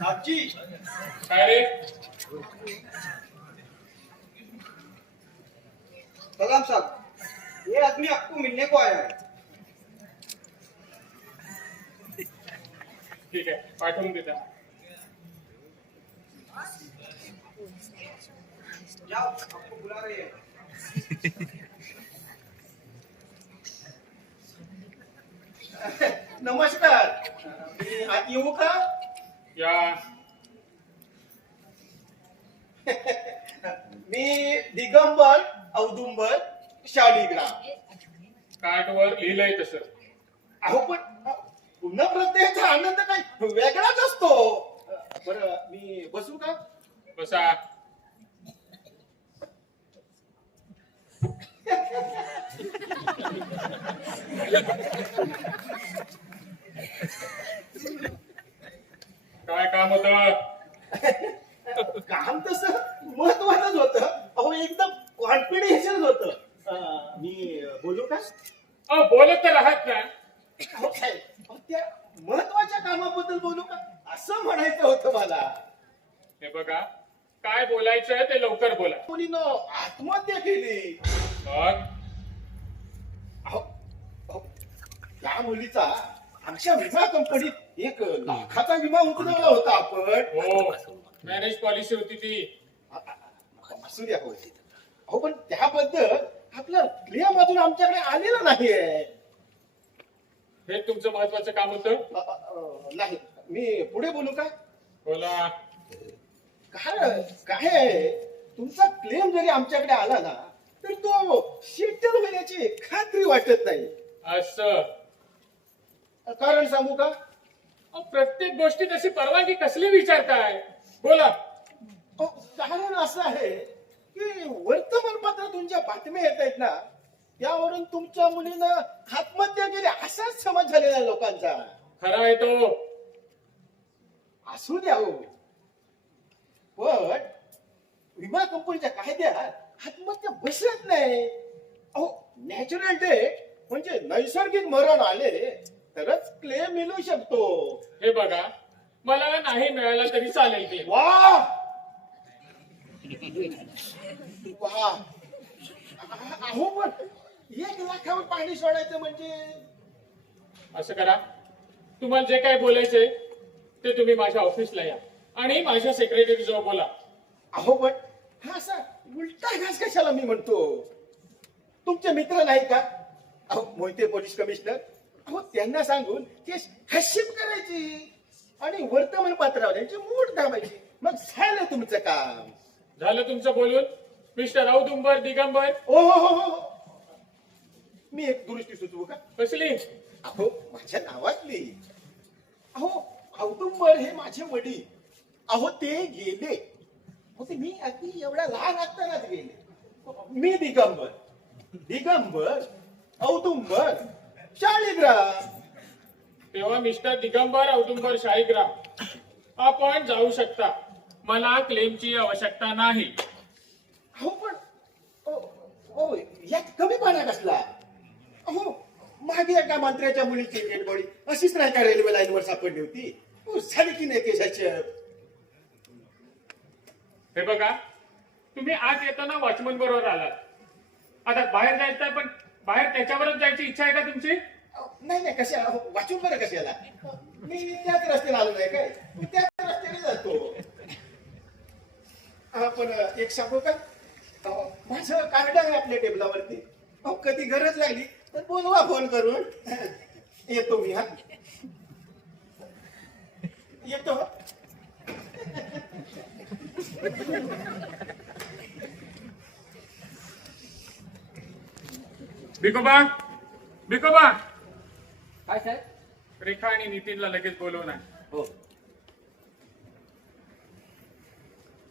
आजी काय रे? सलाम साहब, ये आदमी आपको मिलने को आया है. ठीक आहे, पाठवून देता. जाओ, आपको बुला रहे हैं. नमस्कार, मी आत येऊ का? या. मी दिगंबर औदुंबर शालिग्राम. कार्डवर लिहिलंय तसं. अहो पण पुन्हा प्रत्येकाचा आनंद काही वेगळाच असतो. बरं मी बसू का? बसा. काय काम होत? काम तसं महत्वाचंच होतं. अहो एकदम कॉन्फिडेन्शियल होतं. मी बोलू का? बोलत तर आहात ना. अहो साहेब, अहो, त्या महत्वाच्या कामाबद्दल बोलू का असं म्हणायचं होतं मला. हे बघा, काय बोलायचंय ते लवकर बोला. मुलीनं आत्महत्या केली. मग अहो अहो, त्या मुलीचा आमच्या विमा कंपनीत 1 लाखाचा विमा उतरवला होता आपण. हो, मॅरेज पॉलिसी होती ती. असू द्या हो. अहो पण त्याबद्दल आपलं क्लेम अजून आमच्याकडे आलेलं नाहीये. हे तुमचं महत्वाचं काम होतं. नाही, मी पुढे बोलू का? बोला. काय आहे, तुमचा क्लेम जरी आमच्याकडे आला ना तर तो सेटल होण्याची खात्री वाटत नाही. असं कारण सांगू का? प्रत्येक गोष्टी तशी परवानगी कसली विचारताय? बोला. कारण असं आहे की वर्तमानपत्रातून ज्या बातम्या येत आहेत ना त्यावरून तुमच्या मुलीनं आत्महत्या केली असाच समज झालेला आहे लोकांचा. खरा आहे तो. असू द्या हो, पण विमा कंपनीच्या कायद्यात आत्महत्या बसत नाही. अहो नॅचरल डेथ म्हणजे नैसर्गिक मरण आले तरच क्लेम मिळू शकतो. हे बघा, मला नाही मिळाला तरी चालेल की. वा वा. अहो पण 1 लाखावर पाणी सोडायचं म्हणजे. असं करा, तुम्हाला जे काय बोलायचंय ते तुम्ही माझ्या ऑफिसला या आणि माझ्या सेक्रेटरी जवळ बोला. अहो पण हा असा उलटा घास कशाला मी म्हणतो? तुमचे मित्र नाही का? अहो मोहिते पोलीस कमिशनर. अहो त्यांना सांगून केस हशीप करायची आणि वर्तमानपत्रावर यांची मूठ दाबायची, मग झालं तुमचं काम. झालं तुमचं बोलून. मिस्टर औदुंबर दिगंबर. ओ हो, मी एक दुरुस्ती सुचवू का? कसली? अहो माझ्या नावातली. अहो औदुंबर हे माझे वडील. अहो ते गेले. अहो ते मी अगदी एवढा लहान असतानाच गेले. मी दिगंबर औदुंबर शालिग्राम. तेव्हा मिस्टर दिगंबर औदुंबर शाळीग्राम, आपण जाऊ शकता. मला क्लेमची आवश्यकता नाही. अहो पण ओ यात कमीपणा कसला? अहो मागे एका मंत्र्याच्या मुलीची डेड बॉडी अशीच नाही का रेल्वे लाईनवर सापडली होती? झाली की नाही केसाची? हे बघा, तुम्ही आज येताना वॉचमन बरोबर आलात. आता बाहेर जायचं, पण बाहेर त्याच्यावरच जायची इच्छा आहे का तुमची? नाही कशा वाचून बरं कशाला? मी त्याच रस्त्याने आलो नाही काय, मी त्याच रस्त्याने जातो. पण एक सांगू का? माझं कार्ड आहे आपल्या टेबलावरती. अहो कधी गरज लागली तर बोलवा फोन करून. येतो मी. हा येतो. बिकोबा. काय साहेब? रेखा आणि नितीनला लगेच बोलवणार. हो.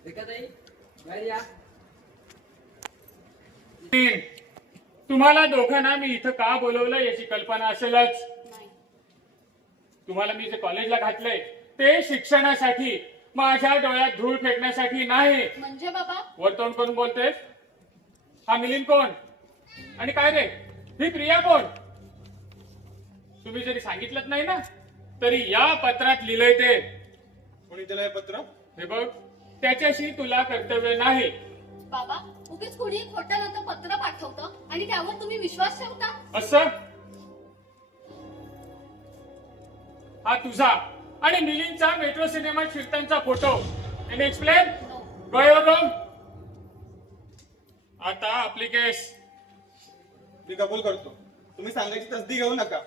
रेखाताई बाहेर या. तुम्हाला दोघांना मी इथं का बोलवलं याची कल्पना असेलच. तुम्हाला मी जे कॉलेजला घातलंय ते शिक्षणासाठी, माझ्या डोळ्यात धूळ फेकण्यासाठी नाही. म्हणजे बाबा? वर तोंड करून बोलतेस? हा मिलिंद कोण? आणि काय रे, ही प्रिया कोण? तुम्ही जरी सांगितलं नाही ना तरी या पत्रात लिहिलंय ते. कोणी दिलंय पत्र? हे बघ, त्याच्याशी तुला कर्तव्य नाही. बाबा उगीच कोणी खोटं नातं पत्र पाठवतं आणि त्यावर तुम्ही विश्वास ठेवता. असं हा तुझा आणि मिलिंदचा मेट्रो सिनेमात फिरतांचा फोटो. एन एक्सप्लेन नो. गयोरम. आता आपली केस. मी कबूल करतो. तुम्ही सांगायची तसदी घेऊ नका.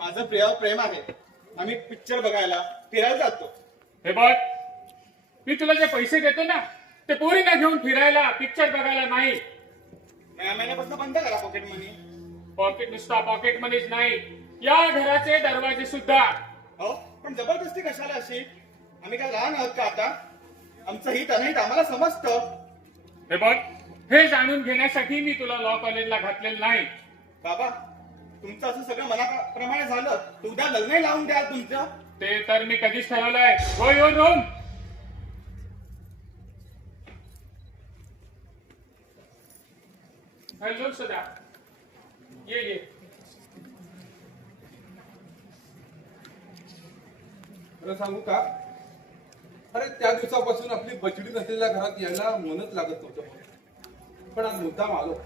माझं प्रियावर प्रेम आहे. आम्ही पिक्चर बघायला फिरायला जातो. हे बघ, मी तुला जे पैसे देतो ना ते पोरींना घेऊन फिरायला पिक्चर बघायला नाही. या महिन्यापासून बंद करा पॉकेट मनी. पॉकेट नुसता पॉकेट मनीच नाही, या घराचे दरवाजे सुद्धा. हो पण जबरदस्ती कशाला अशी? आम्ही काय लहान आहोत का आता? आमचं हित अनहित आम्हाला समजतं. हे बघ, हे जाणून घेण्यासाठी मी तुला लॉ कॉलेजला घातलेलं नाही. बाबा तुमचं असं सगळं मनाप्रमाणे झालं तर उद्या लग्नही लावून द्याल तुमचं. ते तर मी कधीच ठरवलंय. गो युअर रूम. हॅलो सदा, ये. खरं सांगू का? अरे त्या दिवसापासून आपली बचडी नसलेल्या घरात यायला मनच लागत नव्हतं, पण आज मुद्दाम आलो.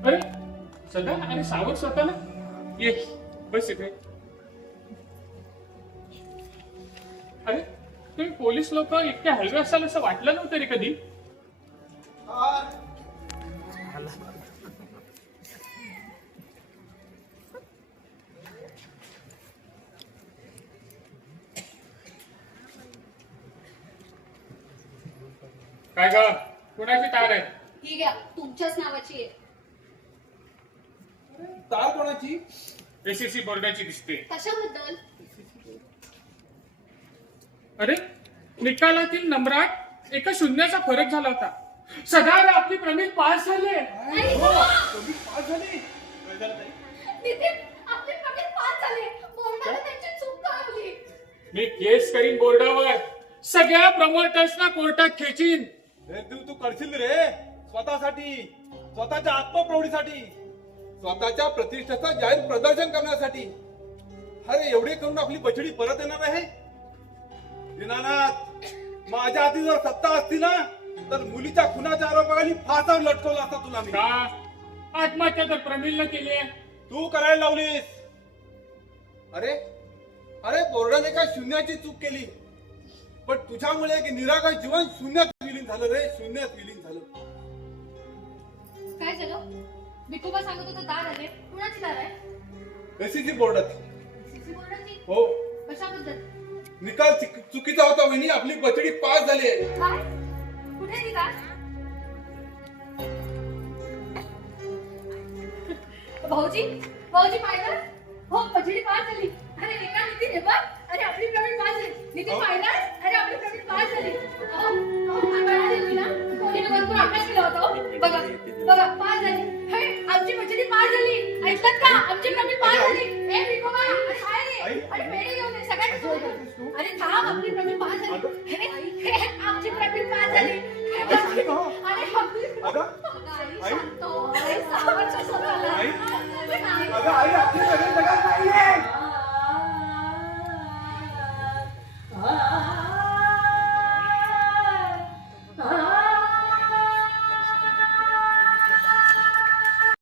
अरे सदा, अरे सावध स्वतःला. ये बस इथे. अरे तुम्ही पोलीस लोक इतके हलवे असाल असं वाटलं नव्हतं रे कधी. काय ग, कुणाची तार आहे? ही घ्या, तुमच्याच नावाची आहे. तार कोणाची? एसएससी बोर्डाची दिसते. कशाबद्दल? अरे निकालातील नंबरात एका शून्याचा फरक झाला होता. सदा आपली प्रमिल पास झाले. आई हो, बाबा! तुम्ही पास झाली. नितीन, आपले प्रवीण पास झाले. बोर्डाने त्यांची चूक कळवली. मी केस करीन बोर्डावर. सगळ्या प्रमोटर्सना कोर्टात खेचीन. हे तू करशील रे, स्वतःसाठी, स्वतःच्या आत्मप्रौढीसाठी, स्वतःच्या प्रतिष्ठेचं जाहीर प्रदर्शन करण्यासाठी. अरे एवढे करून आपली बछडी परत येणार आहे? दीनानाथ, माझ्या हाती जर सत्ता असती ना तर मुलीच्या खुनाच्या आरोपाखाली फासावर लटकवला असता तुला मी. का आत्महत्या तर प्रमिलनं केली आहे. तू करायला लावलीस. अरे अरे बोर्डाने काय शून्याची चूक केली, पण तुझ्यामुळे एक निरागस जीवन शून्यात विलीन झालं रे, शून्यात विलीन झालं. काय झालं? विकोबा सांगत होता दार आहे. कुणाची दार आहे? एससीसी बोर्डात. सीसी बोर्डाची? हो, कशाबद्दल? निकाल चुकीचा होता वहिनी, आपली बछडी पास झाली आहे. काय? कुठे आहे ती दार? भाऊजी पाहिलं? हो, बछडी पास झाली. अरे एका नितीन हे बघ. अरे आपली प्रवीण पास झाली. नितीन पाहिलं? अरे आपली प्रवीण पास झाली. कोणी भरपूर अभ्यास केला होता हो. बघा पास झाली. हे, आमची बछडी पास झाली. ऐकलं का? आमची प्रवीण पास झाली. ए विकोबा, अरे काय रे? अरे पेढे घेऊन ये, सगळ्यांना सोडून. अरे थांब, आपली प्रवीण पास झाली. हे, आमची प्रवीण पास झाली. अरे आपली आई सांगतो. आई 6 वर्ष झाला. अगं आई, आपली प्रवीण जगात नाहीये.